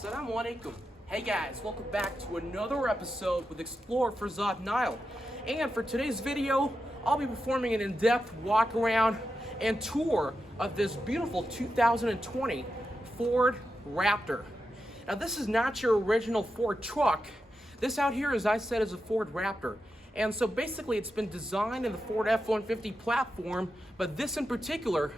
Assalamu alaikum. Hey guys, welcome back to another episode with Explorer Farzad Nile. And for today's video, I'll be performing an in-depth walk around and tour of this beautiful 2020 Ford Raptor. Now this is not your original Ford truck. This out here, as I said, is a Ford Raptor. And so basically it's been designed in the Ford F-150 platform, but this in particular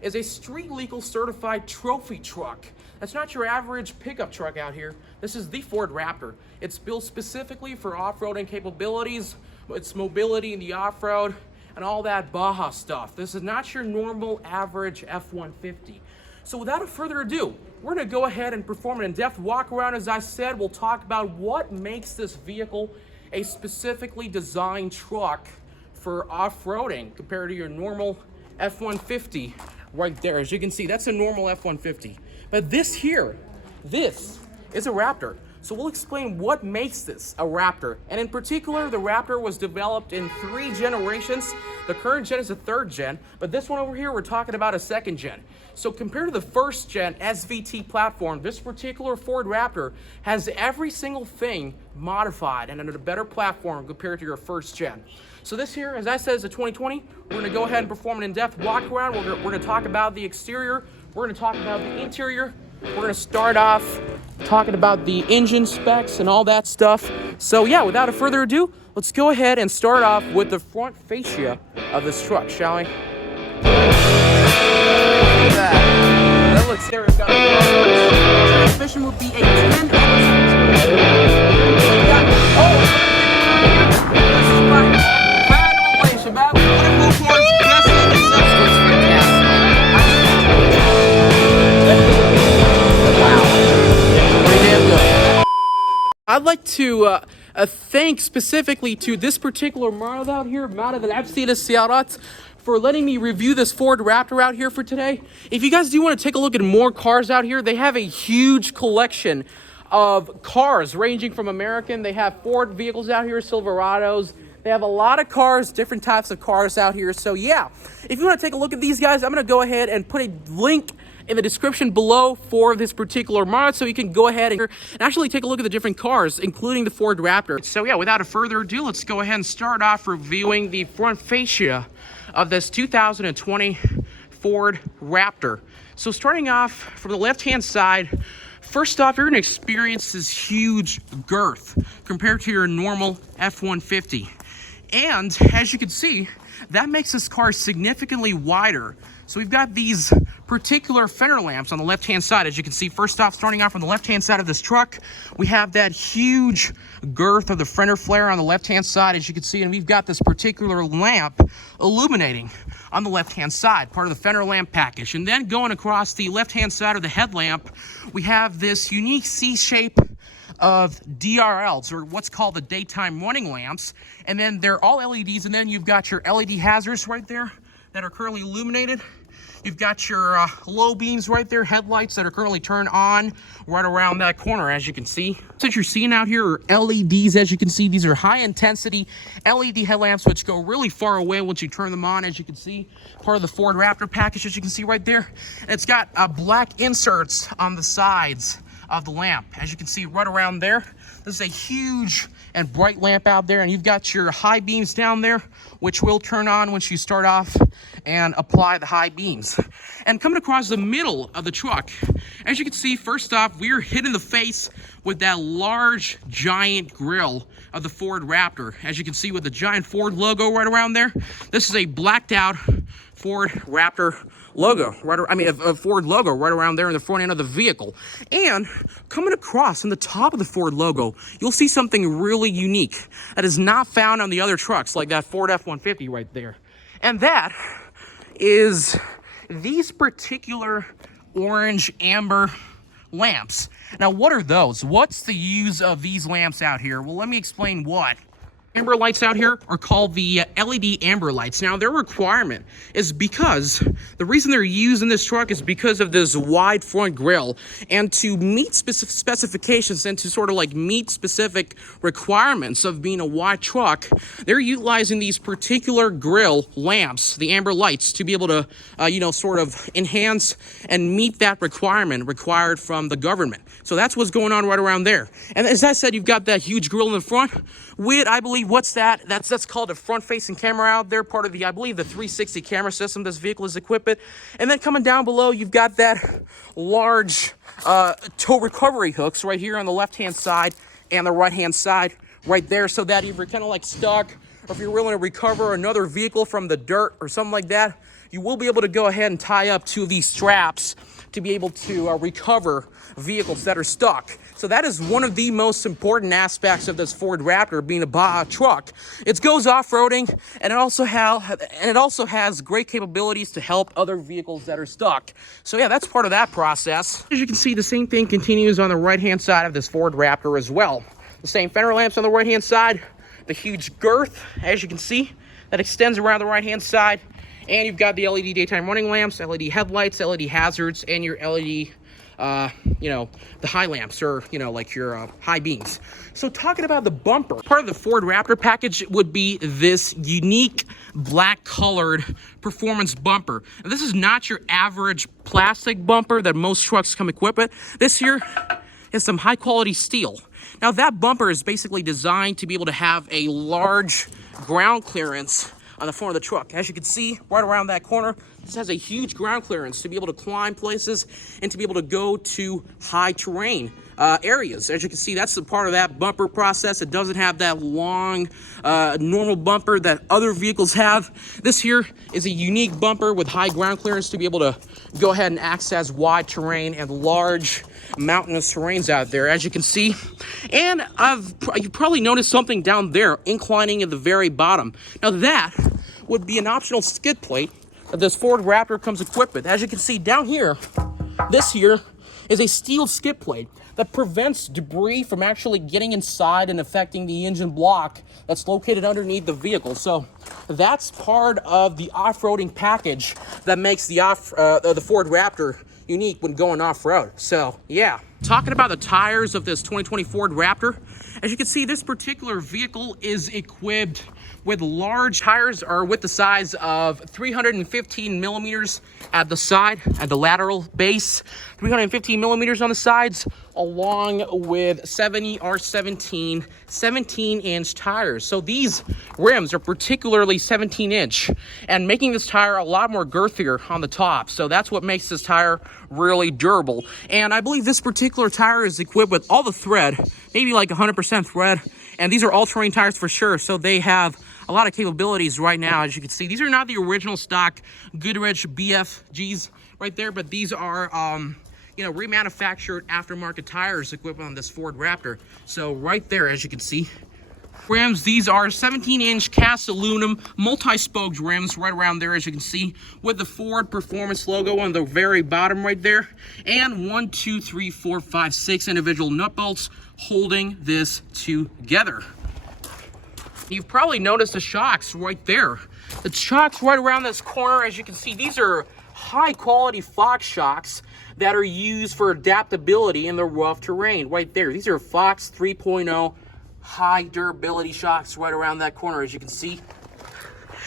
is a street legal certified trophy truck. That's not your average pickup truck out here. This is the Ford Raptor. It's built specifically for off-roading capabilities, its mobility in the off-road, and all that Abha stuff. This is not your normal average F-150. So without further ado, we're gonna go ahead and perform an in-depth walk around. As I said, we'll talk about what makes this vehicle a specifically designed truck for off-roading compared to your normal F-150 right there. As you can see, that's a normal F-150. But this here, this is a Raptor. So we'll explain what makes this a Raptor. And in particular, the Raptor was developed in 3 generations. The current gen is a 3rd gen, but this one over here, we're talking about a 2nd gen. So compared to the 1st gen SVT platform, this particular Ford Raptor has every single thing modified and under a better platform compared to your 1st gen. So this here, as I said, is a 2020. We're gonna go ahead and perform an in-depth walk around. We're gonna talk about the exterior. We're gonna talk about the interior. We're gonna start off talking about the engine specs and all that stuff. So yeah, without further ado, let's go ahead and start off with the front fascia of this truck, shall we? That looks there. Transmission would be a 10. I'd like to thank specifically to this particular معرض out here, معرض العابسي للسيارات, for letting me review this Ford Raptor out here for today. If you guys do want to take a look at more cars out here, they have a huge collection of cars ranging from American. They have Ford vehicles out here, Silverados. They have a lot of cars, different types of cars out here. So yeah, if you want to take a look at these guys, I'm going to go ahead and put a link in the description below for this particular mod, so you can go ahead and actually take a look at the different cars, including the Ford Raptor. So yeah, without further ado, let's go ahead and start off reviewing the front fascia of this 2020 Ford Raptor. So starting off from the left-hand side, first off, you're gonna experience this huge girth compared to your normal F-150. And as you can see, that makes this car significantly wider. So we've got these particular fender lamps on the left-hand side. As you can see, first off, starting off on the left-hand side of this truck, we have that huge girth of the fender flare on the left-hand side, as you can see, and we've got this particular lamp illuminating on the left-hand side, part of the fender lamp package. And then going across the left-hand side of the headlamp, we have this unique C-shape of DRLs, or what's called the daytime running lamps, and then they're all LEDs, and then you've got your LED hazards right there that are currently illuminated. You've got your low beams right there, headlights that are currently turned on right around that corner, as you can see. So what you're seeing out here are LEDs, as you can see. These are high intensity LED headlamps, which go really far away once you turn them on, as you can see. Part of the Ford Raptor package, as you can see right there. And it's got black inserts on the sides of the lamp, as you can see right around there. This is a huge and bright lamp out there, and you've got your high beams down there, which will turn on once you start off and apply the high beams. And coming across the middle of the truck, as you can see, first off, we're hit in the face with that large giant grille of the Ford Raptor, as you can see, with the giant Ford logo right around there. This is a blacked out Ford Raptor logo, a Ford logo right around there in the front end of the vehicle. And coming across on the top of the Ford logo, you'll see something really unique that is not found on the other trucks, like that Ford F-150 right there. And that is these particular orange amber lamps. Now, what are those? What's the use of these lamps out here? Well, let me explain what. Amber lights out here are called the LED amber lights. Now, their requirement is because the reason they're used in this truck is because of this wide front grille, and to meet specific specifications and to sort of like meet specific requirements of being a wide truck, they're utilizing these particular grille lamps, the amber lights, to be able to, sort of enhance and meet that requirement required from the government. So that's what's going on right around there. And as I said, you've got that huge grille in the front with, I believe, what's that? That's called a front-facing camera out there, part of the, I believe, the 360 camera system this vehicle is equipped with. And then coming down below, you've got that large tow recovery hooks right here on the left-hand side and the right-hand side right there, so that if you're kind of like stuck, or if you're willing to recover another vehicle from the dirt or something like that, you will be able to go ahead and tie up two of these straps to be able to recover vehicles that are stuck. So that is one of the most important aspects of this Ford Raptor being a Baja truck. It goes off-roading, and it also has great capabilities to help other vehicles that are stuck. So yeah, that's part of that process. As you can see, the same thing continues on the right-hand side of this Ford Raptor as well. The same fender lamps on the right-hand side, the huge girth, as you can see, that extends around the right-hand side. And you've got the LED daytime running lamps, LED headlights, LED hazards, and your LED, the high lamps, or, like your high beams. So talking about the bumper, part of the Ford Raptor package would be this unique black colored performance bumper. And this is not your average plastic bumper that most trucks come equipped with. This here is some high quality steel. Now that bumper is basically designed to be able to have a large ground clearance on the front of the truck. As you can see, right around that corner, this has a huge ground clearance to be able to climb places and to be able to go to high terrain areas. As you can see, that's the part of that bumper process. It doesn't have that long, normal bumper that other vehicles have. This here is a unique bumper with high ground clearance to be able to go ahead and access wide terrain and large mountainous terrains out there, as you can see. And you probably noticed something down there inclining at the very bottom. Now that would be an optional skid plate that this Ford Raptor comes equipped with. As you can see down here, this here is a steel skid plate that prevents debris from actually getting inside and affecting the engine block that's located underneath the vehicle. So that's part of the off-roading package that makes the Ford Raptor unique when going off-road. So yeah, talking about the tires of this 2020 Ford Raptor, as you can see, this particular vehicle is equipped with large tires, or with the size of 315 millimeters at the side, at the lateral base, 315 millimeters on the sides, along with 70R17 17-inch tires. So these rims are particularly 17-inch, and making this tire a lot more girthier on the top. So that's what makes this tire really durable. And I believe this particular tire is equipped with all the thread, maybe like 100% thread. And these are all-terrain tires for sure, so they have a lot of capabilities right now. As you can see, these are not the original stock Goodrich BFGs right there, but these are remanufactured aftermarket tires equipped on this Ford Raptor. So right there, as you can see, rims, these are 17-inch cast aluminum multi-spoked rims right around there, as you can see, with the Ford Performance logo on the very bottom right there, and 1, 2, 3, 4, 5, 6 individual nut bolts holding this together. You've probably noticed the shocks right there. The shocks right around this corner, as you can see, these are high quality Fox shocks that are used for adaptability in the rough terrain right there. These are Fox 3.0 high durability shocks right around that corner, as you can see.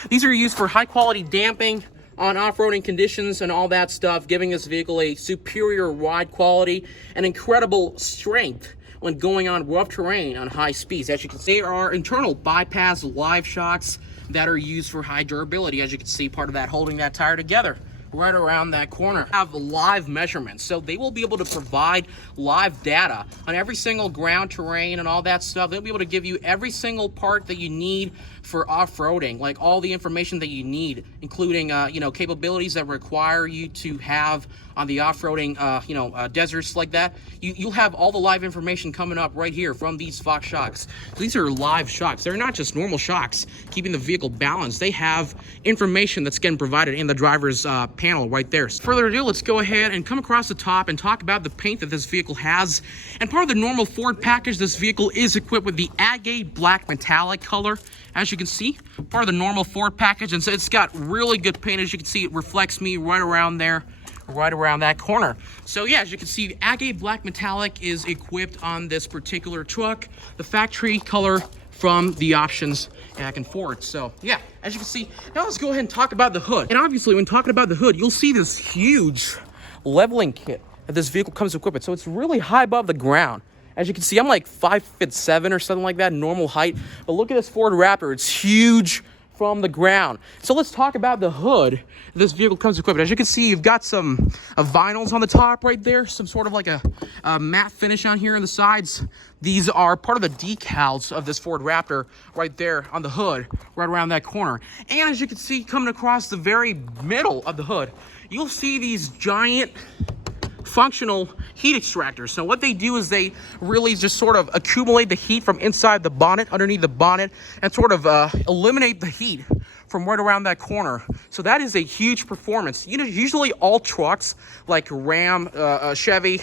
These are used for high quality damping on off-roading conditions and all that stuff, giving this vehicle a superior ride quality and incredible strength when going on rough terrain on high speeds. As you can see, there are internal bypass live shocks that are used for high durability. As you can see, part of that holding that tire together right around that corner. Have live measurements, so they will be able to provide live data on every single ground terrain and all that stuff. They'll be able to give you every single part that you need for off-roading, like all the information that you need, including capabilities that require you to have on the off-roading, deserts like that, you'll have all the live information coming up right here from these Fox shocks. So these are live shocks. They're not just normal shocks keeping the vehicle balanced. They have information that's getting provided in the driver's panel right there. So further ado, let's go ahead and come across the top and talk about the paint that this vehicle has. And part of the normal Ford package, this vehicle is equipped with the agate black metallic color. As you can see, part of the normal Ford package, and so it's got really good paint. As you can see, it reflects me right around there, right around that corner. So yeah, as you can see, the agate black metallic is equipped on this particular truck. The factory color from the options back and forth. So yeah, as you can see, now let's go ahead and talk about the hood. And obviously, when talking about the hood, you'll see this huge leveling kit that this vehicle comes equipped with. So it's really high above the ground. As you can see, I'm like 5'7" or something like that, normal height. But look at this Ford Raptor. It's huge from the ground. So let's talk about the hood this vehicle comes equipped with. As you can see, you've got some vinyls on the top right there, some sort of like a matte finish on here on the sides. These are part of the decals of this Ford Raptor right there on the hood, right around that corner. And as you can see, coming across the very middle of the hood, you'll see these giant functional heat extractors. So what they do is they really just sort of accumulate the heat from inside the bonnet, underneath the bonnet, and sort of eliminate the heat from right around that corner. So that is a huge performance. You know, usually all trucks like Ram, Chevy,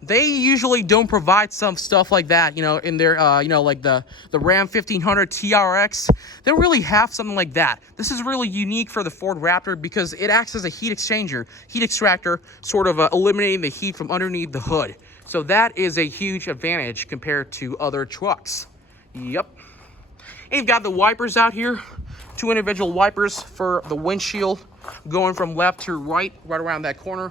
they usually don't provide some stuff like that, you know, in their, like the Ram 1500 TRX. They don't really have something like that. This is really unique for the Ford Raptor because it acts as a heat extractor, sort of eliminating the heat from underneath the hood. So that is a huge advantage compared to other trucks. Yep. And you've got the wipers out here. 2 individual wipers for the windshield going from left to right around that corner.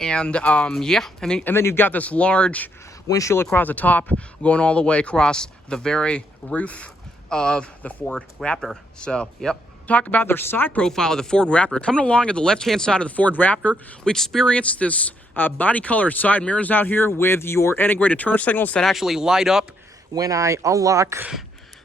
And yeah, and then you've got this large windshield across the top going all the way across the very roof of the Ford Raptor. So, yep. Talk about their side profile of the Ford Raptor. Coming along at the left-hand side of the Ford Raptor, we experienced this body color side mirrors out here with your integrated turn signals that actually light up when I unlock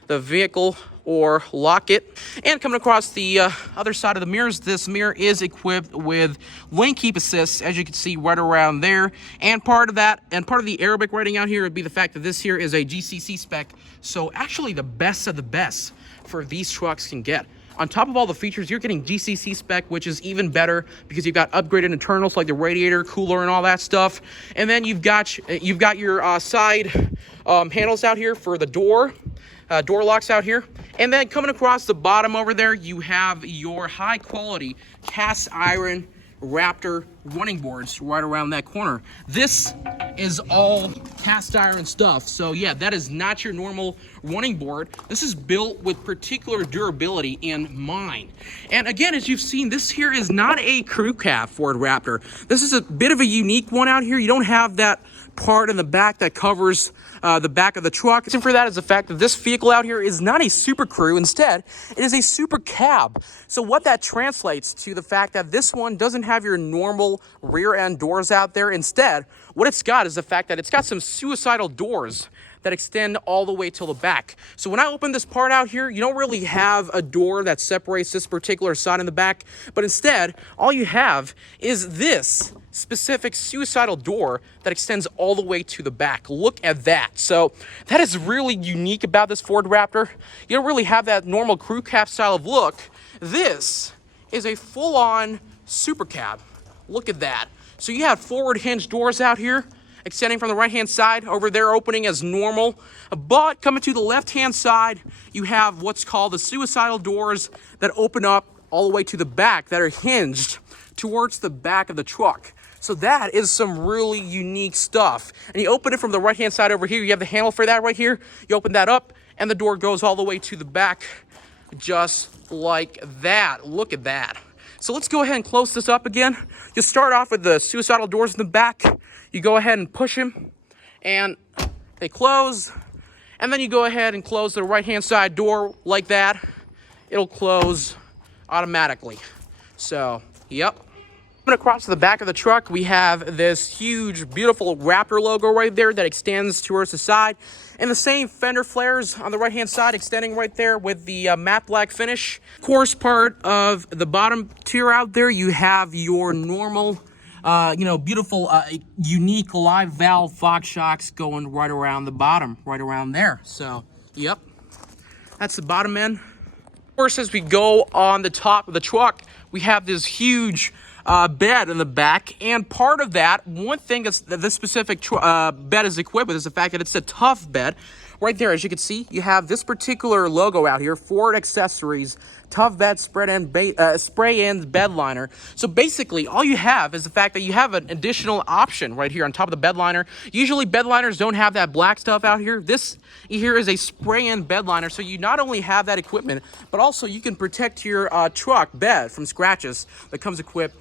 the vehicle or lock it. And coming across the other side of the mirrors, this mirror is equipped with lane keep assist, as you can see right around there. And part of that, and part of the Arabic writing out here would be the fact that this here is a GCC spec. So actually the best of the best for these trucks can get. On top of all the features, you're getting GCC spec, which is even better because you've got upgraded internals like the radiator, cooler, and all that stuff. And then you've got your side handles out here for the door locks out here. And then coming across the bottom over there, you have your high quality cast iron Raptor running boards right around that corner. This is all cast iron stuff. So yeah, that is not your normal running board. This is built with particular durability in mind. And again, as you've seen, this here is not a crew cab Ford Raptor. This is a bit of a unique one out here. You don't have that part in the back that covers the back of the truck. And for that is the fact that this vehicle out here is not a super crew. Instead, it is a super cab. So what that translates to the fact that this one doesn't have your normal rear end doors out there. Instead, what it's got is the fact that it's got some suicidal doors that extend all the way till the back. So when I open this part out here, you don't really have a door that separates this particular side and the back, but instead, all you have is this specific suicidal door that extends all the way to the back. Look at that. So that is really unique about this Ford Raptor. You don't really have that normal crew cab style of look. This is a full-on super cab. Look at that. So you have forward hinge doors out here extending from the right-hand side, over there opening as normal. But coming to the left-hand side, you have what's called the suicidal doors that open up all the way to the back that are hinged towards the back of the truck. So that is some really unique stuff. And you open it from the right-hand side over here. You have the handle for that right here. You open that up, and the door goes all the way to the back just like that. Look at that. So let's go ahead and close this up again. You start off with the suicidal doors in the back. You go ahead and push them, and they close. And then you go ahead and close the right-hand side door like that. It'll close automatically. So, yep. Coming across the back of the truck, we have this huge, beautiful Raptor logo right there that extends towards the side. And the same fender flares on the right-hand side extending right there with the matte black finish. Of course, part of the bottom tier out there, you have your normal beautiful, unique live valve Fox shocks going right around the bottom, right around there. So, yep, that's the bottom end. Of course, as we go on the top of the truck, we have this huge bed in the back, and part of that, one thing that this specific bed is equipped with is the fact that it's a tough bed. Right there, as you can see, you have this particular logo out here, Ford Accessories, Tough Bed Spray and Bed Liner. So basically, all you have is the fact that you have an additional option right here on top of the bed liner. Usually, bed liners don't have that black stuff out here. This here is a spray-in bed liner, so you not only have that equipment, but also you can protect your truck bed from scratches that comes equipped.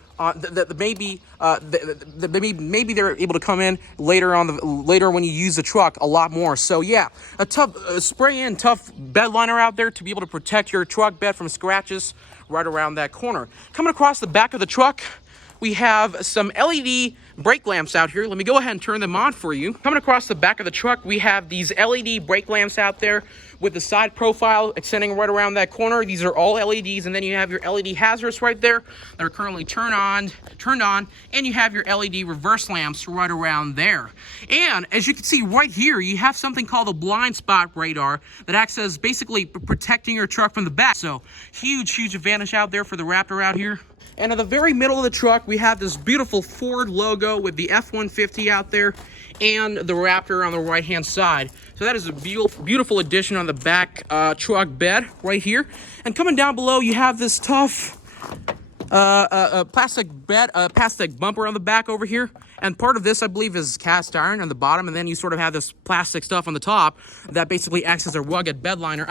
Maybe they're able to come in later when you use the truck a lot more. So yeah, a tough spray-in tough bed liner out there to be able to protect your truck bed from scratches right around that corner. Coming across the back of the truck, we have some LED brake lamps out here. Let me go ahead and turn them on for you. Coming across the back of the truck, we have these LED brake lamps out there with the side profile extending right around that corner. These are all LEDs, and then you have your LED hazards right there that are currently turned on, and you have your LED reverse lamps right around there. And as you can see right here, you have something called a blind spot radar that acts as basically protecting your truck from the back. So huge advantage out there for the Raptor out here. And in the very middle of the truck, we have this beautiful Ford logo with the F-150 out there and the Raptor on the right-hand side. So that is a beautiful addition on the back truck bed right here. And coming down below, you have this tough plastic bumper on the back over here. And part of this, I believe, is cast iron on the bottom, and then you sort of have this plastic stuff on the top that basically acts as a rugged bed liner,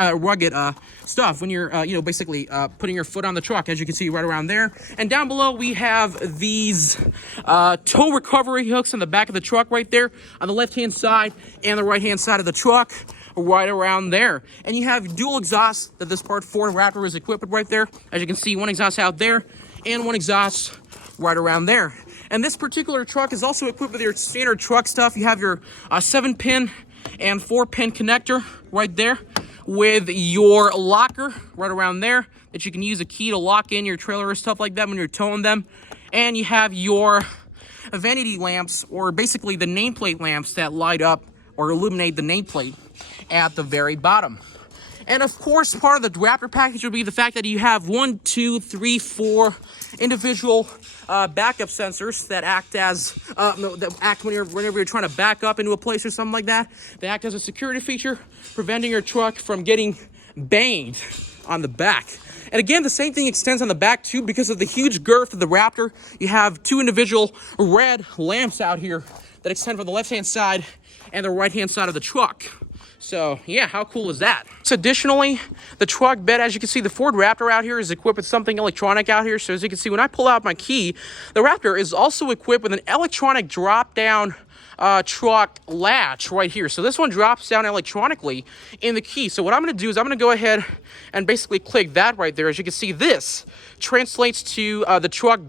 stuff when you're, basically putting your foot on the truck, as you can see right around there. And down below, we have these tow recovery hooks on the back of the truck right there on the left-hand side and the right-hand side of the truck right around there. And you have dual exhausts that this part Ford Raptor is equipped with right there. As you can see, one exhaust out there and one exhaust right around there. And this particular truck is also equipped with your standard truck stuff. You have your 7-pin and 4-pin connector right there with your locker right around there that you can use a key to lock in your trailer or stuff like that when you're towing them. And you have your vanity lamps, or basically the nameplate lamps that light up or illuminate the nameplate at the very bottom. And of course, part of the Raptor package would be the fact that you have 1, 2, 3, 4 individual backup sensors that act as whenever you're trying to back up into a place or something like that. They act as a security feature, preventing your truck from getting banged on the back. And again, the same thing extends on the back too, because of the huge girth of the Raptor. You have 2 individual red lamps out here that extend from the left-hand side and the right-hand side of the truck. So yeah, how cool is that? So additionally, the truck bed, as you can see, the Ford Raptor out here is equipped with something electronic out here. So as you can see, when I pull out my key, the Raptor is also equipped with an electronic drop-down truck latch right here. So this one drops down electronically in the key. So what I'm going to do is I'm going to go ahead and basically click that right there. As you can see, this translates to the truck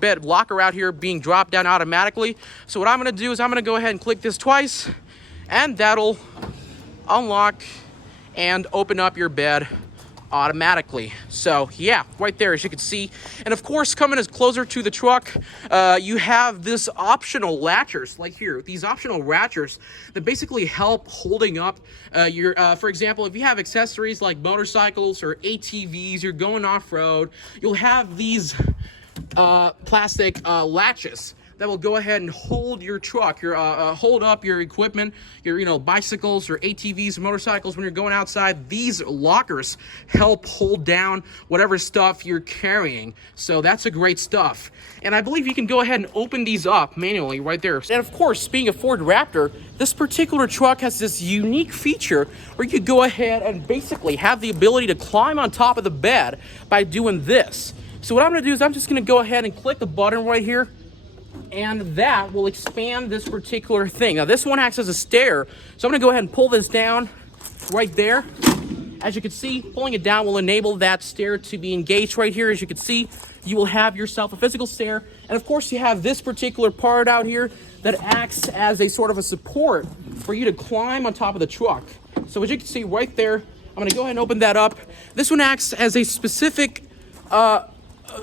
bed locker out here being dropped down automatically. So what I'm going to do is I'm going to go ahead and click this twice, and that'll unlock and open up your bed automatically. So yeah, right there, as you can see. And of course, coming as closer to the truck, you have this optional latchers, like here, these optional latchers that basically help holding up your, for example, if you have accessories like motorcycles or ATVs, you're going off-road, you'll have these plastic latches that will go ahead and hold your truck, hold up your equipment, your bicycles or ATVs, motorcycles when you're going outside. These lockers help hold down whatever stuff you're carrying. So that's a great stuff. And I believe you can go ahead and open these up manually right there. And of course, being a Ford Raptor, this particular truck has this unique feature where you could go ahead and basically have the ability to climb on top of the bed by doing this. So what I'm gonna do is I'm just gonna go ahead and click the button right here, and that will expand this particular thing. Now this one acts as a stair, so I'm gonna go ahead and pull this down right there. As you can see, pulling it down will enable that stair to be engaged right here. As you can see, you will have yourself a physical stair. And of course, you have this particular part out here that acts as a sort of a support for you to climb on top of the truck. So as you can see right there, I'm gonna go ahead and open that up. This one acts as a specific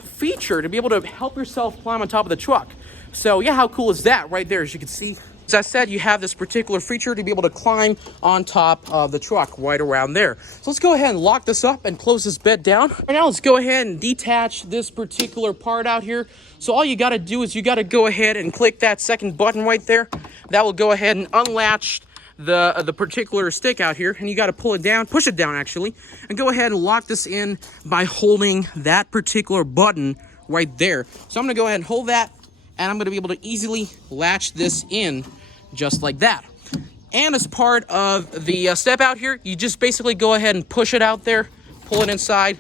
feature to be able to help yourself climb on top of the truck. So yeah, how cool is that right there? As you can see, as I said, you have this particular feature to be able to climb on top of the truck right around there. So let's go ahead and lock this up and close this bed down. Right now, let's go ahead and detach this particular part out here. So all you got to do is you got to go ahead and click that second button right there. That will go ahead and unlatch the particular stick out here, and you got to pull it down, push it down actually, and go ahead and lock this in by holding that particular button right there. So I'm going to go ahead and hold that, and I'm going to be able to easily latch this in just like that. And as part of the step out here, you just basically go ahead and push it out there, pull it inside,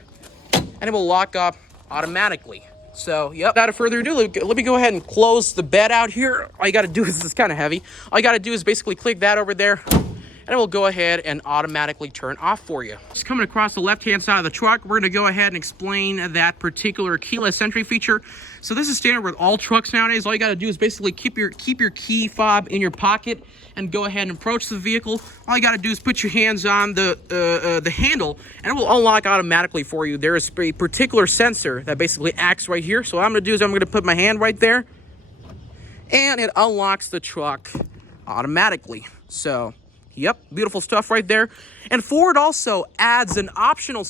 and it will lock up automatically. So, yep, without further ado, let me go ahead and close the bed out here. All you got to do is, it's kind of heavy. All you got to do is basically click that over there, and it will go ahead and automatically turn off for you. Just coming across the left-hand side of the truck, we're going to go ahead and explain that particular keyless entry feature. So this is standard with all trucks nowadays. All you got to do is basically keep your key fob in your pocket and go ahead and approach the vehicle. All you got to do is put your hands on the handle, and it will unlock automatically for you. There is a particular sensor that basically acts right here. So what I'm going to do is I'm going to put my hand right there, and it unlocks the truck automatically. So yep, beautiful stuff right there. And Ford also adds an optional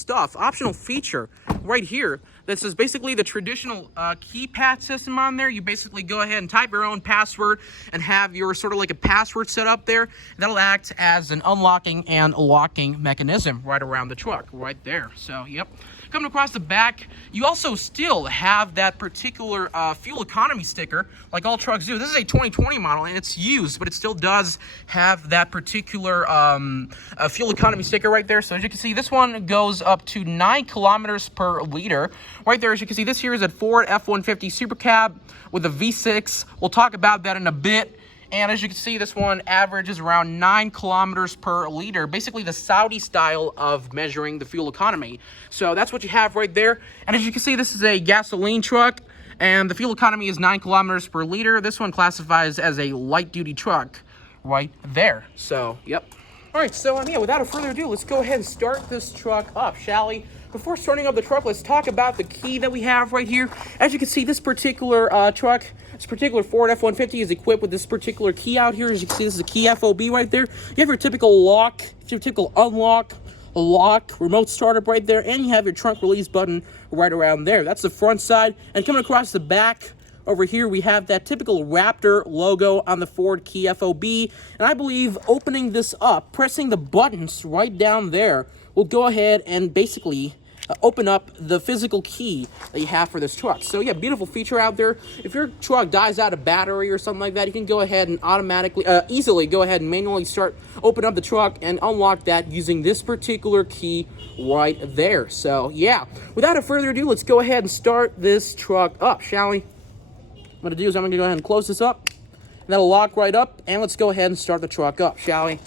feature right here that says basically the traditional keypad system on there. You basically go ahead and type your own password and have your sort of like a password set up there. That'll act as an unlocking and locking mechanism right around the truck right there. So yep. Coming across the back, you also still have that particular fuel economy sticker like all trucks do. This is a 2020 model and it's used, but it still does have that particular fuel economy sticker right there. So as you can see, this one goes up to 9 kilometers per liter. Right there, as you can see, this here is a Ford F-150 Super Cab with a V6. We'll talk about that in a bit. And as you can see, this one averages around 9 kilometers per liter, basically the Saudi style of measuring the fuel economy. So that's what you have right there. And as you can see, this is a gasoline truck, and the fuel economy is 9 kilometers per liter. This one classifies as a light-duty truck right there. So, yep. All right, so yeah, without further ado, let's go ahead and start this truck up, shall we? Before starting up the truck, let's talk about the key that we have right here. As you can see, this particular truck, this particular Ford F-150 is equipped with this particular key out here. As you can see, this is a key FOB right there. You have your typical lock, your typical unlock, lock, remote startup right there, and you have your trunk release button right around there. That's the front side. And coming across the back, over here, we have that typical Raptor logo on the Ford key FOB. And I believe opening this up, pressing the buttons right down there, will go ahead and basically open up the physical key that you have for this truck. So yeah, beautiful feature out there. If your truck dies out of battery or something like that, you can go ahead and automatically, easily go ahead and manually open up the truck and unlock that using this particular key right there. So yeah, without further ado, let's go ahead and start this truck up, shall we? What I'm gonna do is I'm gonna go ahead and close this up. That'll lock right up, and let's go ahead and start the truck up, shall we?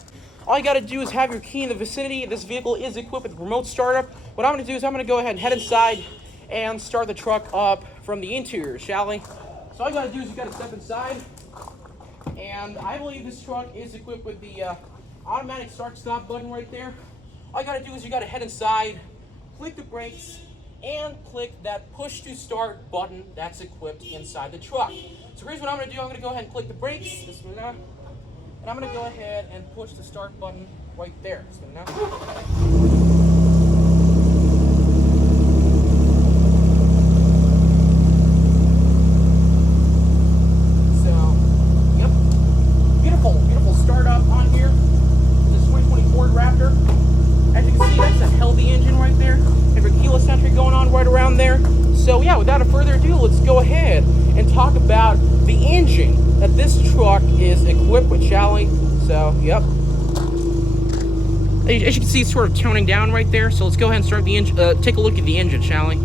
All you gotta do is have your key in the vicinity. This vehicle is equipped with remote startup. What I'm gonna do is I'm gonna go ahead and head inside and start the truck up from the interior, shall we? So all you gotta do is you gotta step inside. And I believe this truck is equipped with the automatic start-stop button right there. All you gotta do is you gotta head inside, click the brakes, and click that push to start button that's equipped inside the truck. So here's what I'm gonna do. I'm gonna go ahead and click the brakes. And I'm gonna go ahead and push the start button right there. So, yep, beautiful startup on here. This 2020 Ford Raptor. As you can see, that's a healthy engine right there. And your keyless entry going on right around there. So yeah, without further ado, let's go ahead and talk about the engine that this truck is equipped with, shall we? So, yep. As you can see, it's sort of toning down right there. So let's go ahead and start the engine. Take a look at the engine, shall we?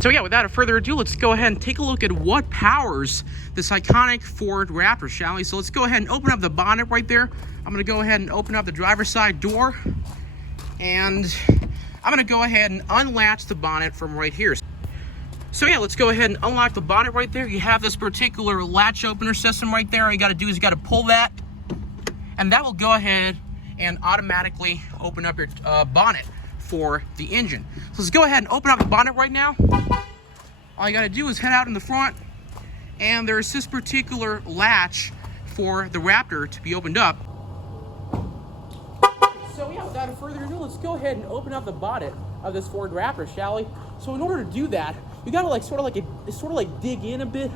So yeah, without further ado, let's go ahead and take a look at what powers this iconic Ford Raptor, shall we? So let's go ahead and open up the bonnet right there. I'm gonna go ahead and open up the driver's side door. And I'm gonna go ahead and unlatch the bonnet from right here. So yeah, let's go ahead and unlock the bonnet right there. You have this particular latch opener system right there. All you gotta do is you gotta pull that, and that will go ahead and automatically open up your bonnet for the engine. So let's go ahead and open up the bonnet right now. all you gotta do is head out in the front, and there's this particular latch for the Raptor to be opened up. So yeah, without further ado, let's go ahead and open up the bonnet of this Ford Raptor, shall we? So in order to do that, you gotta like sort of like dig in a bit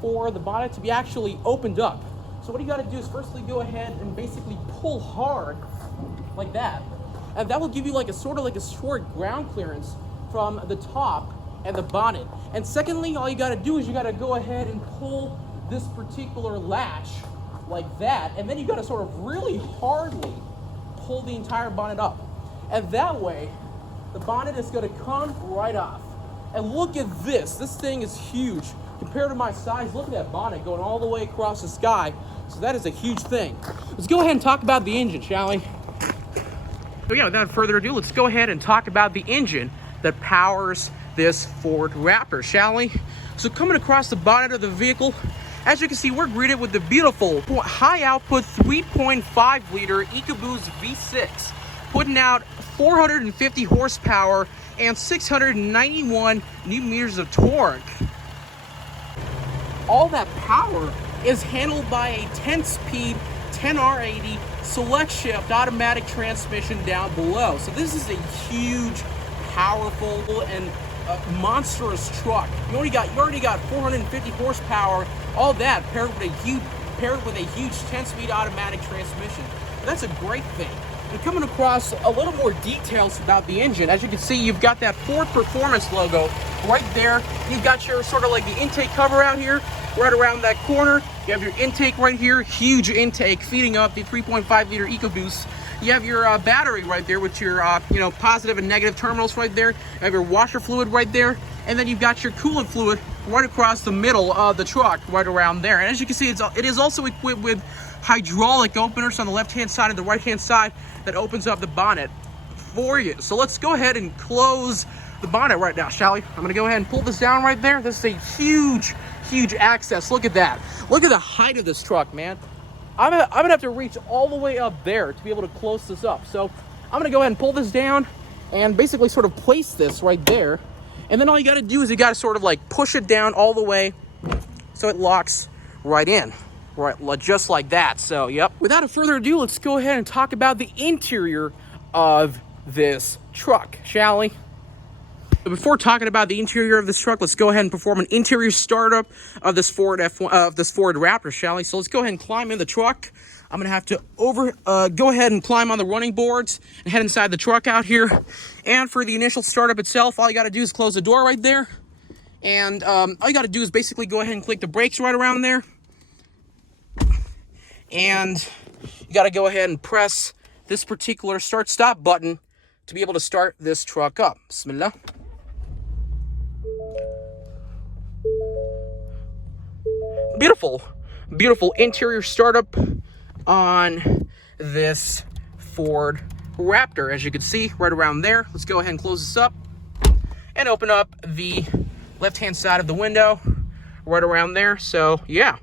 for the bonnet to be actually opened up. So what you gotta do is firstly go ahead and basically pull hard like that, and that will give you like a sort of short ground clearance from the top and the bonnet. And secondly, all you gotta do is you gotta go ahead and pull this particular latch like that, and then you gotta sort of really hardly pull the entire bonnet up. And that way, the bonnet is gonna come right off. And look at this. This thing is huge. Compared to my size, look at that bonnet going all the way across the sky. So that is a huge thing. Let's go ahead and talk about the engine, shall we? So yeah, without further ado, let's go ahead and talk about the engine that powers this Ford Raptor, shall we? So coming across the bonnet of the vehicle, as you can see, we're greeted with the beautiful high output 3.5 liter EcoBoost V6, putting out 450 horsepower and 691 newton meters of torque. All that power is handled by a 10-speed 10R80 select shift automatic transmission down below. So this is a huge, powerful, and monstrous truck. You already got 450 horsepower, all that paired with a huge 10-speed automatic transmission. And that's a great thing. And coming across a little more details about the engine, as you can see, you've got that Ford Performance logo right there. You've got your sort of like the intake cover out here, right around that corner. You have your intake right here, huge intake feeding up the 3.5 liter EcoBoost. You have your battery right there with your positive and negative terminals right there. You have your washer fluid right there, and then you've got your coolant fluid right across the middle of the truck, right around there. And as you can see, it is also equipped with hydraulic openers on the left-hand side and the right-hand side that opens up the bonnet for you. So let's go ahead and close the bonnet right now, shall we? I'm gonna go ahead and pull this down right there. This is a huge access. Look at that. Look at the height of this truck, man. I'm gonna have to reach all the way up there to be able to close this up. So I'm gonna go ahead and pull this down and basically sort of place this right there. And then all you gotta do is you gotta sort of like push it down all the way so it locks right in. Right, just like that. So, yep. Without further ado, let's go ahead and talk about the interior of this truck, shall we? So before talking about the interior of this truck, let's go ahead and perform an interior startup of this Ford Raptor, shall we? So let's go ahead and climb in the truck. I'm gonna have to go ahead and climb on the running boards and head inside the truck out here. And for the initial startup itself, all you gotta do is close the door right there. And all you gotta do is basically go ahead and click the brakes right around there. And you got to go ahead and press this particular start-stop button to be able to start this truck up. Bismillah. Beautiful interior startup on this Ford Raptor. As you can see, right around there. Let's go ahead and close this up and open up the left-hand side of the window right around there. So, yeah.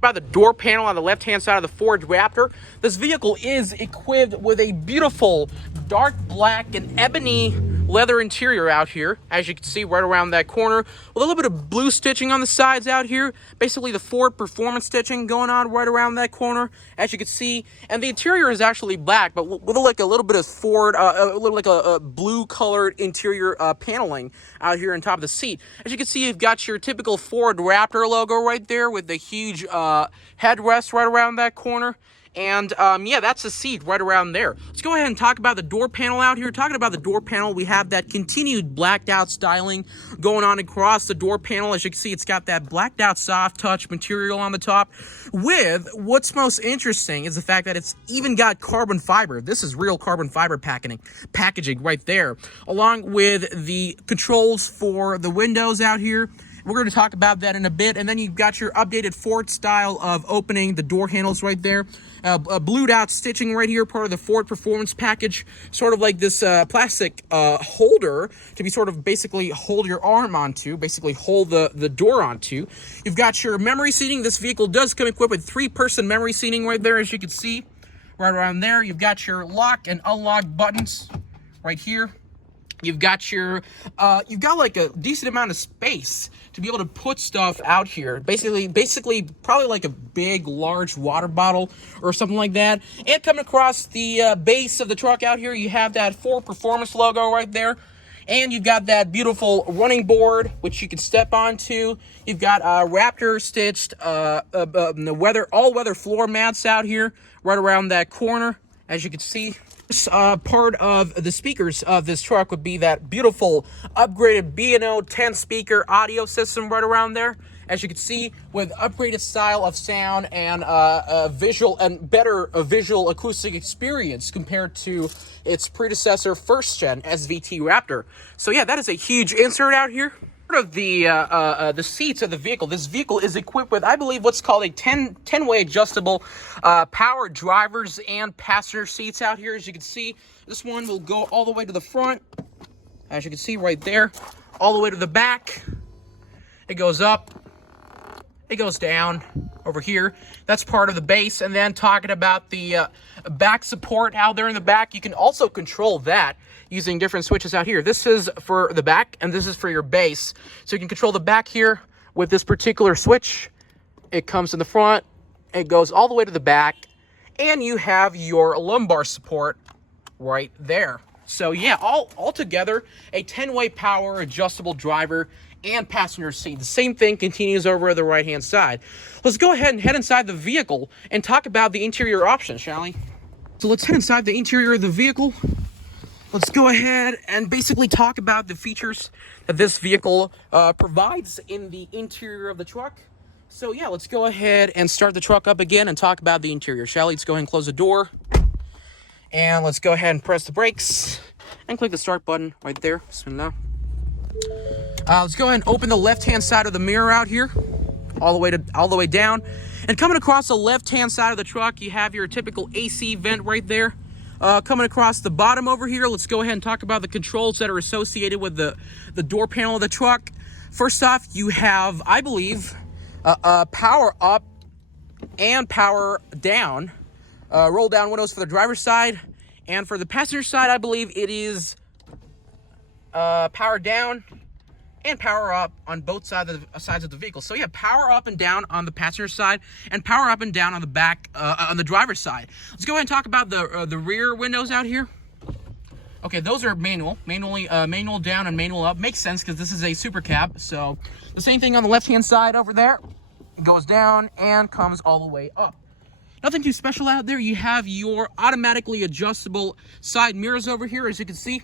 By the door panel on the left-hand side of the Ford Raptor, this vehicle is equipped with a beautiful dark black and ebony leather interior out here, as you can see right around that corner, with a little bit of blue stitching on the sides out here, basically the Ford Performance stitching going on right around that corner, as you can see. And the interior is actually black, but with like a little bit of Ford, a blue colored interior paneling out here on top of the seat. As you can see, you've got your typical Ford Raptor logo right there with the huge headrest right around that corner. And yeah, that's the seat right around there. Let's go ahead and talk about the door panel out here. Talking about the door panel, we have that continued blacked out styling going on across the door panel. As you can see, it's got that blacked out soft touch material on the top. With what's most interesting is the fact that it's even got carbon fiber. This is real carbon fiber packaging right there, along with the controls for the windows out here. We're going to talk about that in a bit. And then you've got your updated Ford style of opening the door handles right there. A blued out stitching right here, part of the Ford Performance package. Sort of like this plastic holder to be sort of basically hold your arm onto, basically hold the door onto. You've got your memory seating. This vehicle does come equipped with 3-person memory seating right there, as you can see. Right around there. You've got your lock and unlock buttons right here. You've got your, you've got like a decent amount of space to be able to put stuff out here. Basically, probably like a big, large water bottle or something like that. And coming across the base of the truck out here, you have that Ford Performance logo right there. And you've got that beautiful running board, which you can step onto. You've got Raptor stitched all-weather floor mats out here, right around that corner, as you can see. Part of the speakers of this truck would be that beautiful upgraded B&O 10 speaker audio system right around there, as you can see, with upgraded style of sound and better visual acoustic experience compared to its predecessor first gen SVT Raptor. So yeah, that is a huge insert out here. Part of the seats of the vehicle. This vehicle is equipped with, I believe, what's called a 10-way adjustable power drivers and passenger seats out here. As you can see, this one will go all the way to the front, as you can see right there, all the way to the back. It goes up, it goes down over here. That's part of the base. And then talking about the back support out there in the back, you can also control that using different switches out here. This is for the back and this is for your base. So you can control the back here with this particular switch. It comes in the front, it goes all the way to the back, and you have your lumbar support right there. So yeah, all together, a 10-way power adjustable driver and passenger seat. The same thing continues over the right-hand side. Let's go ahead and head inside the vehicle and talk about the interior options, shall we? So let's head inside the interior of the vehicle. Let's go ahead and basically talk about the features that this vehicle provides in the interior of the truck. So yeah, let's go ahead and start the truck up again and talk about the interior, shall we? Let's go ahead and close the door. And let's go ahead and press the brakes and click the start button right there. Bismillah. Let's go ahead and open the left-hand side of the mirror out here, all the way down. And coming across the left-hand side of the truck, you have your typical AC vent right there. Coming across the bottom over here, let's go ahead and talk about the controls that are associated with the door panel of the truck. First off, you have, I believe, power up and power down. Roll down windows for the driver's side. And for the passenger side, I believe it is power down and power up on both sides of the vehicle. So yeah, power up and down on the passenger side and power up and down on the back, on the driver's side. Let's go ahead and talk about the rear windows out here. Okay, those are manual down and manual up. Makes sense because this is a Super Cab. So the same thing on the left-hand side over there. It goes down and comes all the way up. Nothing too special out there. You have your automatically adjustable side mirrors over here, as you can see.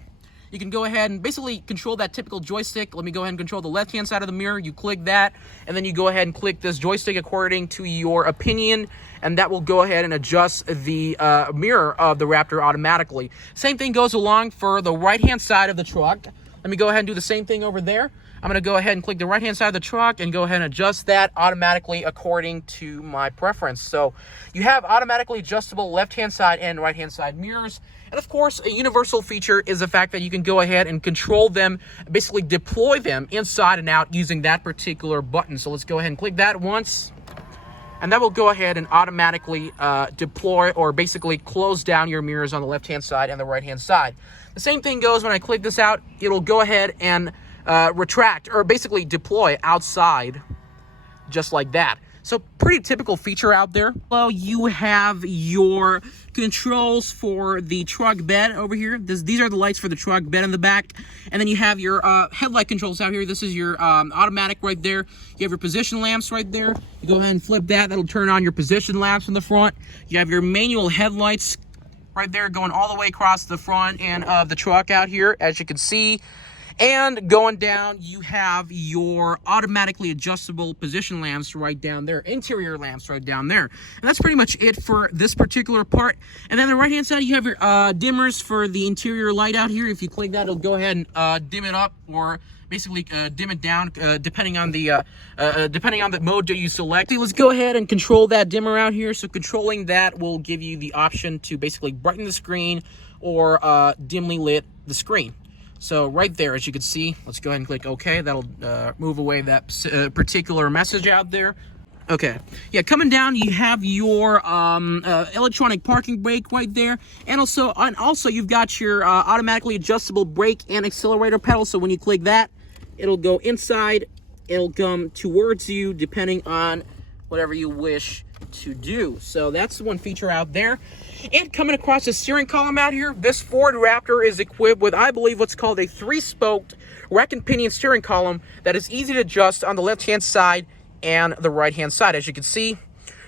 You can go ahead and basically control that typical joystick. Let me go ahead and control the left-hand side of the mirror. You click that, and then you go ahead and click this joystick according to your opinion, and that will go ahead and adjust the mirror of the Raptor automatically. Same thing goes along for the right-hand side of the truck. Let me go ahead and do the same thing over there. I'm going to go ahead and click the right-hand side of the truck and go ahead and adjust that automatically according to my preference. So you have automatically adjustable left-hand side and right-hand side mirrors. And of course, a universal feature is the fact that you can go ahead and control them, basically deploy them inside and out using that particular button. So let's go ahead and click that once. And that will go ahead and automatically deploy or basically close down your mirrors on the left-hand side and the right-hand side. The same thing goes when I click this out. It'll go ahead and retract or basically deploy outside just like that. So pretty typical feature out there. Well, you have your controls for the truck bed over here. These are the lights for the truck bed in the back. And then you have your headlight controls out here. This is your automatic right there. You have your position lamps right there. You go ahead and flip that. That'll turn on your position lamps in the front. You have your manual headlights right there going all the way across the front end of the truck out here, as you can see. And going down, you have your automatically adjustable position lamps right down there, interior lamps right down there. And that's pretty much it for this particular part. And then on the right-hand side, you have your dimmers for the interior light out here. If you click that, it'll go ahead and dim it up or basically dim it down depending on the mode that you select. Let's go ahead and control that dimmer out here. So controlling that will give you the option to basically brighten the screen or dimly lit the screen. So right there, as you can see, let's go ahead and click OK. That'll move away that particular message out there. Okay, yeah, coming down, you have your electronic parking brake right there, and also you've got your automatically adjustable brake and accelerator pedal. So when you click that, it'll go inside, it'll come towards you, depending on whatever you wish to do. So that's one feature out there. And coming across the steering column out here, this Ford Raptor is equipped with, I believe, what's called a 3-spoked rack and pinion steering column that is easy to adjust on the left-hand side and the right-hand side. As you can see,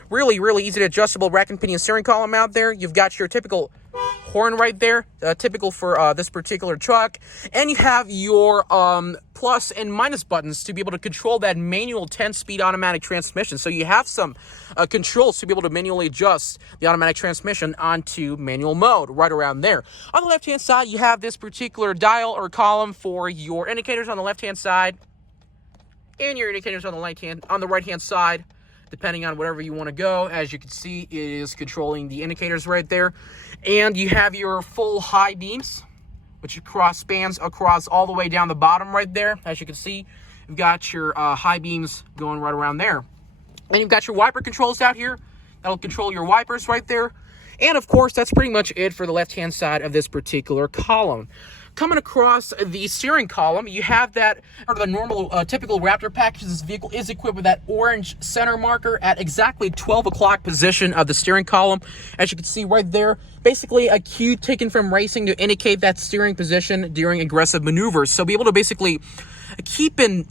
really easy to adjustable rack and pinion steering column out there. You've got your typical horn right there, typical for this particular truck, and you have your plus and minus buttons to be able to control that manual 10-speed automatic transmission. So you have some controls to be able to manually adjust the automatic transmission onto manual mode right around there. On the left-hand side, you have this particular dial or column for your indicators on the left-hand side, and your indicators on the right-hand side, depending on whatever you want to go. As you can see, it is controlling the indicators right there. And you have your full high beams, which spans across all the way down the bottom right there. As you can see, you've got your high beams going right around there. And you've got your wiper controls out here. That'll control your wipers right there. And of course, that's pretty much it for the left-hand side of this particular column. Coming across the steering column, you have that, or the normal, typical Raptor package. This vehicle is equipped with that orange center marker at exactly 12 o'clock position of the steering column. As you can see right there, basically a cue taken from racing to indicate that steering position during aggressive maneuvers. So be able to basically keep in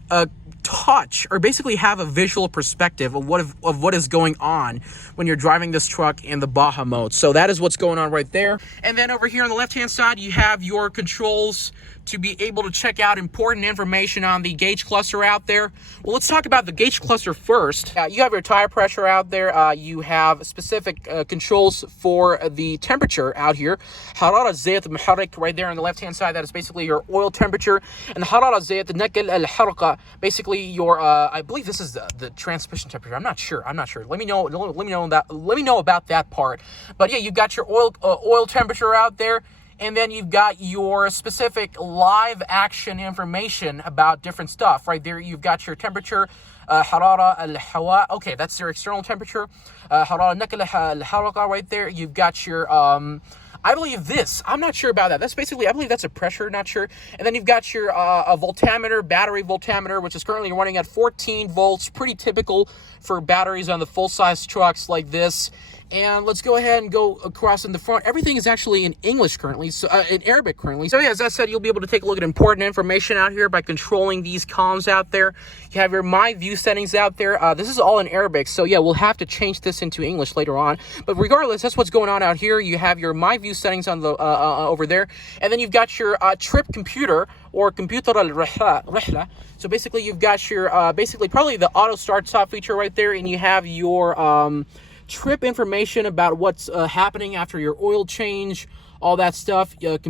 touch, or basically have a visual perspective of what is going on when you're driving this truck in the Abha mode. So that is what's going on right there. And then over here on the left hand side, you have your controls to be able to check out important information on the gauge cluster out there. Well, let's talk about the gauge cluster first. You have your tire pressure out there. You have specific controls for the temperature out here. حرارة زيت المحرك right there on the left hand side. That is basically your oil temperature. And حرارة زيت نقل الحركة, basically your I believe this is the transmission temperature. I'm not sure. Let me know about that part. But yeah, you've got your oil temperature out there. And then you've got your specific live action information about different stuff. Right there, you've got your temperature, حرارة الهواء. Okay, that's your external temperature. حرارة نقل الحركة right there. You've got your, I believe this. I'm not sure about that. That's basically, I believe that's a pressure, not sure. And then you've got your a voltameter, battery voltameter, which is currently running at 14 volts. Pretty typical for batteries on the full-size trucks like this. And let's go ahead and go across in the front. Everything is actually in English currently, so in Arabic currently. So yeah, as I said, you'll be able to take a look at important information out here by controlling these columns out there. You have your My View settings out there. This is all in Arabic, so yeah, we'll have to change this into English later on. But regardless, that's what's going on out here. You have your My View settings on the over there, and then you've got your trip computer, or computer al-rihla. So basically, you've got your basically probably the auto start stop feature right there, and you have your trip information about what's happening after your oil change, all that stuff. Trip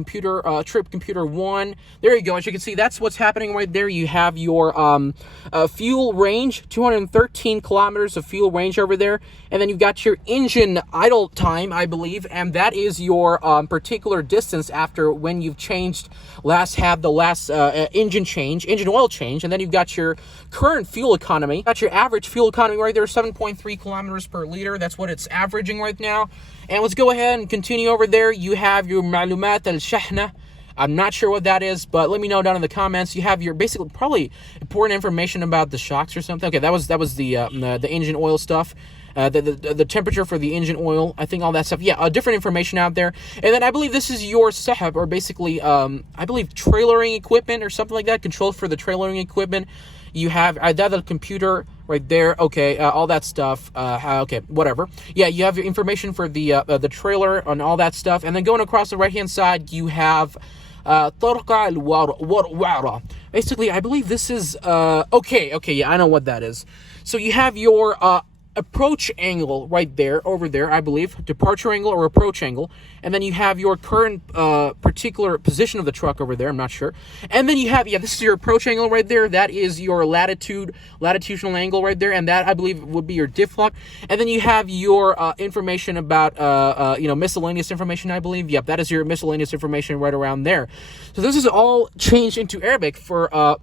computer 1. There you go. As you can see, that's what's happening right there. You have your fuel range, 213 kilometers of fuel range over there. And then you've got your engine idle time, I believe, and that is your particular distance after when you've changed the last engine oil change. And then you've got your current fuel economy. Got your average fuel economy right there, 7.3 kilometers per liter. That's what it's averaging right now. And let's go ahead and continue over there. You have your معلومات الشحنة. I'm not sure what that is, but let me know down in the comments. You have your basically probably important information about the shocks or something. Okay, that was the engine oil stuff. The temperature for the engine oil, I think all that stuff. Yeah, different information out there. And then I believe this is your sahab, or basically, I believe trailering equipment or something like that. Control for the trailering equipment. You have the computer right there. Okay, all that stuff. Okay, whatever. Yeah, you have your information for the trailer and all that stuff. And then going across the right-hand side, you have طرق الورع. Basically, I believe this is okay, yeah, I know what that is. So you have your approach angle right there, over there, I believe, departure angle or approach angle, and then you have your current particular position of the truck over there, I'm not sure, and then you have, yeah, this is your approach angle right there, that is your latitudinal angle right there, and that I believe would be your diff lock, and then you have your information about miscellaneous information, I believe. Yep, that is your miscellaneous information right around there. So this is all changed into Arabic for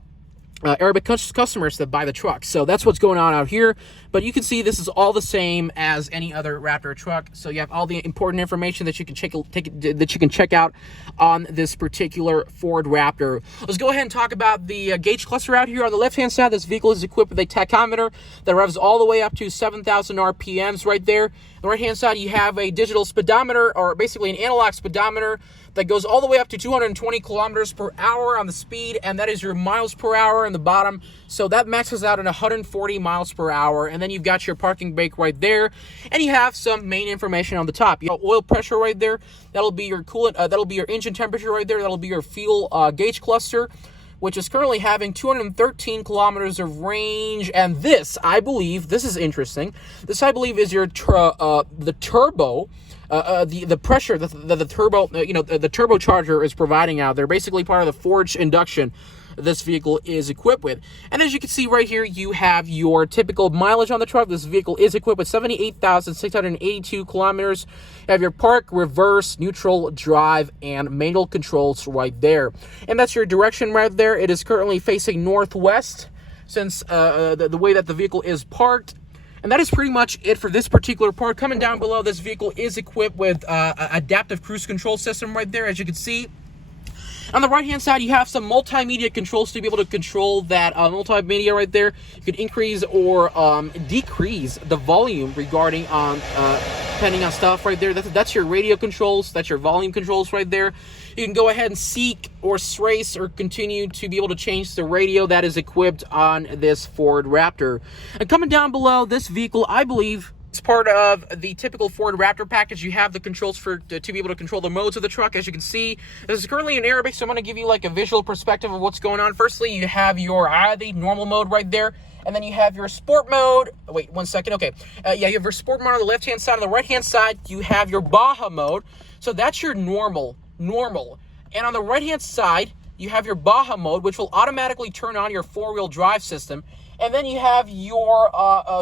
Arabic customers that buy the truck. So that's what's going on out here. But you can see this is all the same as any other Raptor truck. So you have all the important information that you can check out on this particular Ford Raptor. Let's go ahead and talk about the gauge cluster out here. On the left-hand side, this vehicle is equipped with a tachometer that revs all the way up to 7,000 RPMs right there. On the right-hand side, you have a digital speedometer, or basically an analog speedometer, that goes all the way up to 220 kilometers per hour on the speed, and that is your miles per hour in the bottom. So that maxes out at 140 miles per hour. And then you've got your parking brake right there, and you have some main information on the top. You have oil pressure right there. That'll be your coolant. That'll be your engine temperature right there. That'll be your fuel gauge cluster, which is currently having 213 kilometers of range. And this, I believe, this is interesting. This, I believe, is your the turbo. The pressure that the turbo, the turbocharger is providing out there, basically part of the forged induction this vehicle is equipped with. And as you can see right here, you have your typical mileage on the truck. This vehicle is equipped with 78,682 kilometers. You have your park, reverse, neutral, drive, and manual controls right there. And that's your direction right there. It is currently facing northwest, since the way that the vehicle is parked. And that is pretty much it for this particular part. Coming down below, this vehicle is equipped with adaptive cruise control system right there, as you can see. On the right-hand side, you have some multimedia controls to be able to control that multimedia right there. You can increase or decrease the volume regarding depending on stuff right there. That's your radio controls. That's your volume controls right there. You can go ahead and seek or trace or continue to be able to change the radio that is equipped on this Ford Raptor. And coming down below, this vehicle, I believe, is part of the typical Ford Raptor package. You have the controls to be able to control the modes of the truck. As you can see, this is currently in Arabic, so I'm going to give you like a visual perspective of what's going on. Firstly, you have your Adi, normal mode right there. And then you have your sport mode. Wait, 1 second. Okay. Yeah, you have your sport mode on the left-hand side. On the right-hand side, you have your Baja mode. So that's your normal. And on the right-hand side, you have your Baja mode, which will automatically turn on your four-wheel drive system. And then you have your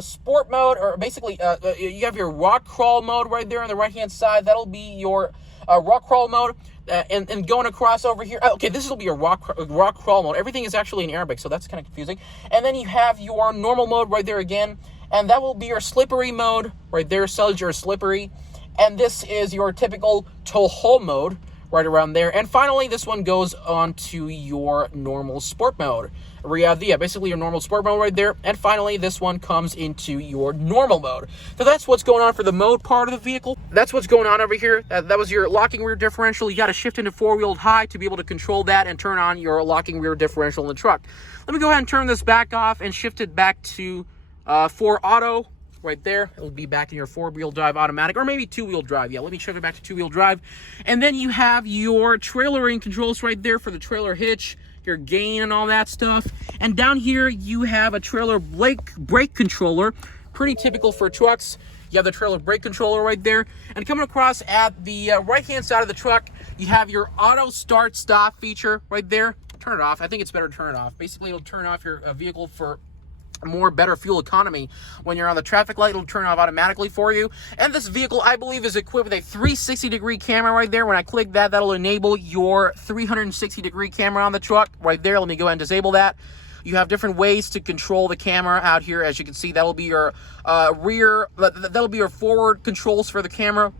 sport mode, or basically you have your rock crawl mode right there on the right-hand side. That'll be your rock crawl mode. And going across over here, okay, this will be your rock crawl mode. Everything is actually in Arabic, so that's kind of confusing. And then you have your normal mode right there again, and that will be your slippery mode right there, solid or slippery. And this is your typical Toho mode right around there. And finally, this one goes on to your normal sport mode. Riyadiyah, basically your normal sport mode right there. And finally, this one comes into your normal mode. So that's what's going on for the mode part of the vehicle. That's what's going on over here. That was your locking rear differential. You got to shift into four-wheel high to be able to control that and turn on your locking rear differential in the truck. Let me go ahead and turn this back off and shift it back to 4 auto. Right there, it'll be back in your four-wheel drive automatic, or maybe two-wheel drive. Yeah, let me shift it back to two-wheel drive. And then you have your trailering controls right there for the trailer hitch, your gain and all that stuff. And down here, you have a trailer brake controller, pretty typical for trucks. You have the trailer brake controller right there. And coming across at the right-hand side of the truck, you have your auto start stop feature right there. Turn it off. I think it's better to turn it off. Basically, it'll turn off your vehicle for better fuel economy. When you're on the traffic light, it'll turn off automatically for you. And this vehicle, I believe, is equipped with a 360-degree camera right there. When I click that, that'll enable your 360-degree camera on the truck right there. Let me go ahead and disable that. You have different ways to control the camera out here. As you can see, that'll be your that'll be your forward controls for the camera,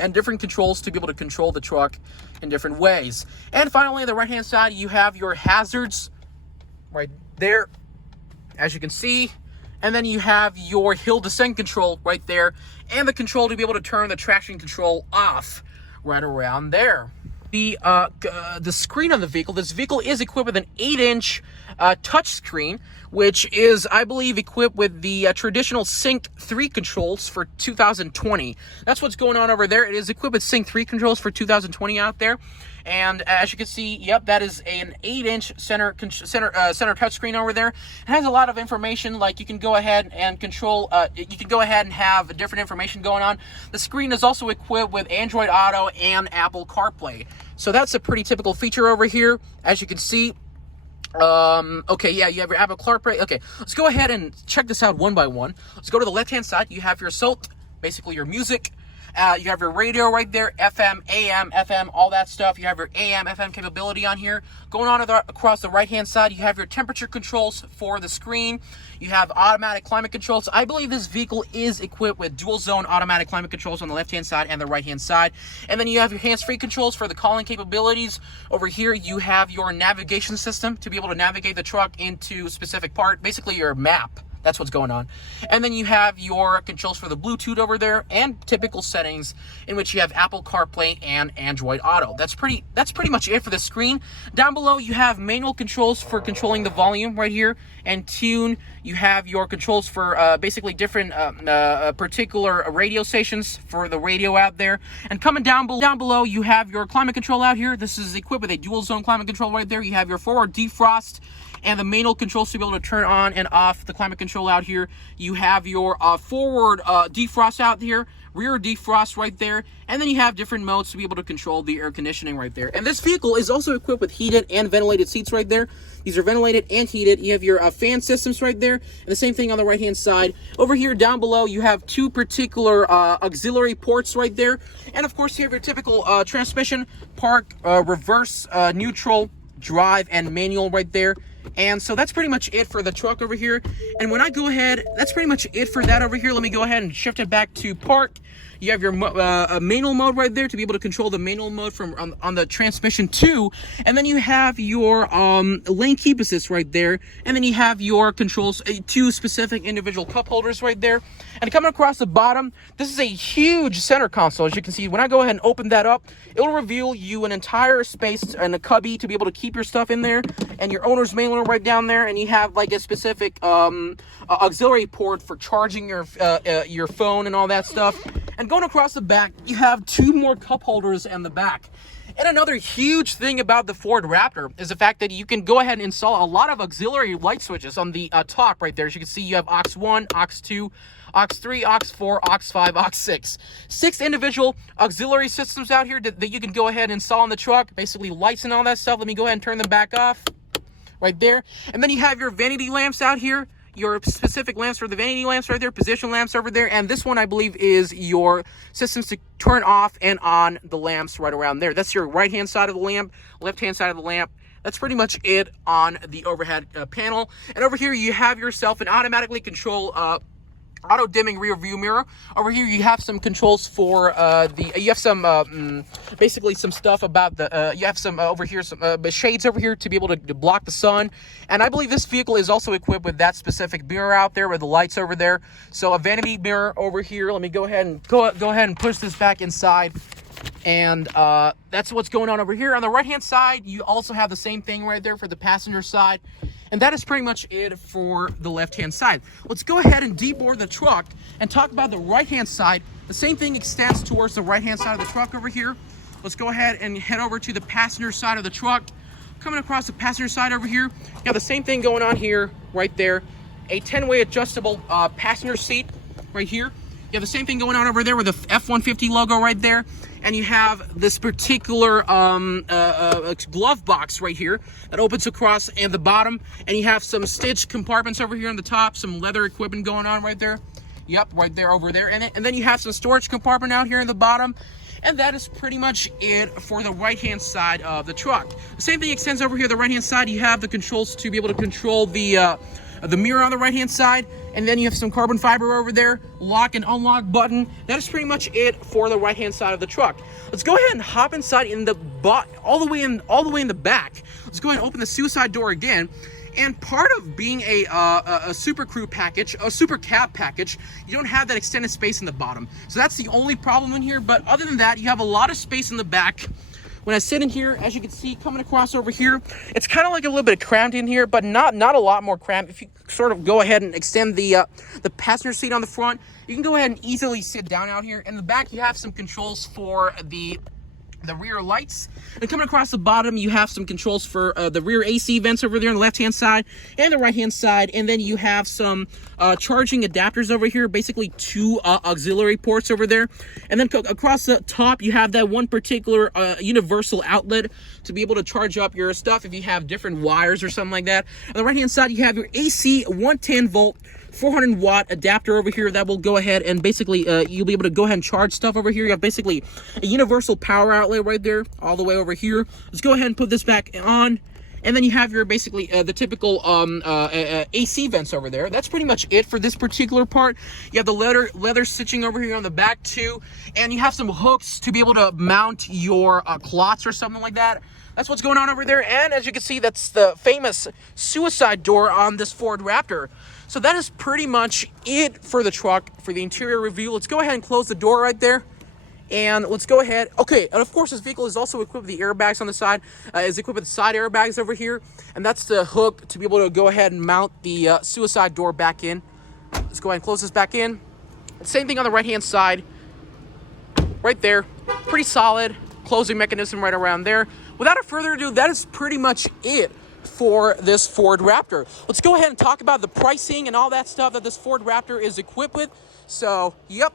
and different controls to be able to control the truck in different ways. And finally, on the right-hand side, you have your hazards right there, as you can see. And then you have your hill descent control right there, and the control to be able to turn the traction control off right around there. The screen on the vehicle, this vehicle is equipped with an 8-inch touch screen, which is, I believe, equipped with the traditional Sync 3 controls for 2020. That's what's going on over there. It is equipped with Sync 3 controls for 2020 out there. And as you can see, yep, that is an 8-inch center touchscreen over there. It has a lot of information, like you can go ahead and control, you can go ahead and have different information going on. The screen is also equipped with Android Auto and Apple CarPlay. So that's a pretty typical feature over here, as you can see. Okay, yeah, you have your Apple CarPlay. Okay, let's go ahead and check this out one by one. Let's go to the left-hand side. You have your SOT, basically your music. You have your radio right there, FM, AM, FM, all that stuff. You have your AM, FM capability on here. Going on across the right-hand side, you have your temperature controls for the screen. You have automatic climate controls. I believe this vehicle is equipped with dual zone automatic climate controls on the left-hand side and the right-hand side. And then you have your hands-free controls for the calling capabilities. Over here, you have your navigation system to be able to navigate the truck into a specific part, basically your map. That's what's going on. And then you have your controls for the Bluetooth over there and typical settings in which you have Apple CarPlay and Android Auto. That's pretty much it for the screen. Down below, you have manual controls for controlling the volume right here and tune. You have your controls for basically different particular radio stations for the radio out there. And coming down below, you have your climate control out here. This is equipped with a dual zone climate control right there. You have your forward defrost and the manual controls to be able to turn on and off the climate control out here. You have your forward defrost out here, rear defrost right there, and then you have different modes to be able to control the air conditioning right there. And this vehicle is also equipped with heated and ventilated seats right there. These are ventilated and heated. You have your fan systems right there, and the same thing on the right hand side. Over here down below, you have two particular auxiliary ports right there, and of course you have your typical transmission, park, reverse, neutral, drive, and manual right there. And so that's pretty much it for the truck over here. And when I go ahead, that's pretty much it for that over here. Let me go ahead and shift it back to park. You have your manual mode right there to be able to control the manual mode from on the transmission too. And then you have your lane keep assist right there. And then you have your controls, two specific individual cup holders right there. And coming across the bottom, this is a huge center console. As you can see, when I go ahead and open that up, it'll reveal you an entire space and a cubby to be able to keep your stuff in there. And your owner's manual right down there. And you have like a specific auxiliary port for charging your phone and all that stuff. And going across the back, you have two more cup holders in the back. And another huge thing about the Ford Raptor is the fact that you can go ahead and install a lot of auxiliary light switches on the top right there. As you can see, you have aux 1, aux 2, aux 3, aux 4, aux 5, aux 6. 6 individual auxiliary systems out here that you can go ahead and install on the truck. Basically lights and all that stuff. Let me go ahead and turn them back off right there. And then you have your vanity lamps out here. Your specific lamps for the vanity lamps right there, position lamps over there, and this one I believe is your systems to turn off and on the lamps right around there. That's your right hand side of the lamp, left hand side of the lamp. That's pretty much it on the overhead panel. And over here you have yourself an automatically control auto dimming rear view mirror. Over here you have some controls for you have some basically some stuff about the you have some over here some shades over here to be able to block the sun. And I believe this vehicle is also equipped with that specific mirror out there with the lights over there. So a vanity mirror over here. Let me go ahead and push this back inside. And that's what's going on over here. On the right hand side, you also have the same thing right there for the passenger side. And that is pretty much it for the left hand side. Let's go ahead and deboard the truck and talk about the right hand side. The same thing extends towards the right hand side of the truck over here. Let's go ahead and head over to the passenger side of the truck. Coming across the passenger side over here, you have the same thing going on here right there. A 10-way adjustable passenger seat right here. You have the same thing going on over there with the F-150 logo right there. And you have this particular glove box right here that opens across and the bottom. And you have some stitched compartments over here on the top, some leather equipment going on right there. Yep, right there, over there. And then you have some storage compartment out here in the bottom. And that is pretty much it for the right-hand side of the truck. The same thing extends over here. The right-hand side, you have the controls to be able to control the mirror on the right-hand side. And then you have some carbon fiber over there, lock and unlock button. That is pretty much it for the right-hand side of the truck. Let's go ahead and hop inside in the all the way in the back. Let's go ahead and open the suicide door again. And part of being a super crew package, a super cab package, you don't have that extended space in the bottom. So that's the only problem in here. But other than that, you have a lot of space in the back. When I sit in here, as you can see, coming across over here, it's kind of like a little bit cramped in here, but not a lot more cramped. If you sort of go ahead and extend the passenger seat on the front, you can go ahead and easily sit down out here. In the back, you have some controls for the rear lights. And coming across the bottom, you have some controls for the rear AC vents over there on the left-hand side and the right-hand side. And then you have some charging adapters over here, basically two auxiliary ports over there. And then across the top, you have that one particular universal outlet to be able to charge up your stuff if you have different wires or something like that. On the right-hand side, you have your AC 110 volt 400-watt adapter over here that will go ahead and basically you'll be able to go ahead and charge stuff over here. You have basically a universal power outlet right there all the way over here. Let's go ahead and put this back on. And then you have your basically the typical AC vents over there. That's pretty much it for this particular part. You have the leather stitching over here on the back too, and you have some hooks to be able to mount your clots or something like that. That's what's going on over there. And as you can see, that's the famous suicide door on this Ford Raptor. So that is pretty much it for the truck, for the interior review. Let's go ahead and close the door right there. And let's go ahead. Okay, and of course this vehicle is also equipped with the airbags on the side. Is equipped with side airbags over here, and that's the hook to be able to go ahead and mount the suicide door back in. Let's go ahead and close this back in. Same thing on the right hand side, right there. Pretty solid closing mechanism right around there. Without further ado, that is pretty much it for this Ford Raptor. Let's go ahead and talk about the pricing and all that stuff that this Ford Raptor is equipped with. So, yep.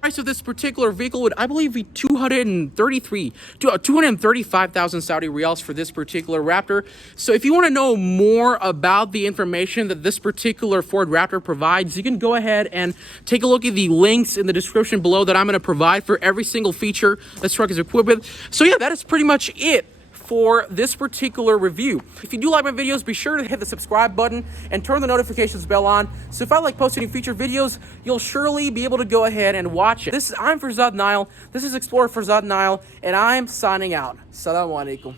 Price of this particular vehicle would, I believe, be 235,000 Saudi riyals for this particular Raptor. So if you want to know more about the information that this particular Ford Raptor provides, you can go ahead and take a look at the links in the description below that I'm going to provide for every single feature this truck is equipped with. So yeah, that is pretty much it for this particular review. If you do like my videos, be sure to hit the subscribe button and turn the notifications bell on. So if I like posting featured videos, you'll surely be able to go ahead and watch it. I'm Farzad Nile. This is Explorer Farzad Nile, and I'm signing out. Assalamu alaikum.